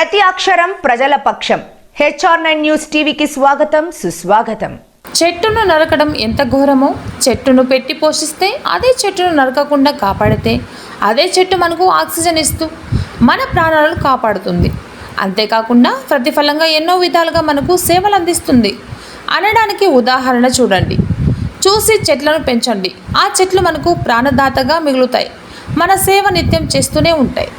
ప్రతి అక్షరం ప్రజల పక్షం. HR9 న్యూస్ టీవీకి స్వాగతం, సుస్వాగతం. చెట్టును నరకడం ఎంత ఘోరమో, చెట్టును పెట్టి పోషిస్తే అదే చెట్టును నరకకుండా కాపాడితే అదే చెట్టు మనకు ఆక్సిజన్ ఇస్తూ మన ప్రాణాలను కాపాడుతుంది. అంతేకాకుండా ప్రతిఫలంగా ఎన్నో విధాలుగా మనకు సేవలు అందిస్తుంది అనడానికి ఉదాహరణ చూడండి. చూసి చెట్లను పెంచండి, ఆ చెట్లు మనకు ప్రాణదాతగా మిగులుతాయి, మన సేవ నిత్యం చేస్తూనే ఉంటాయి.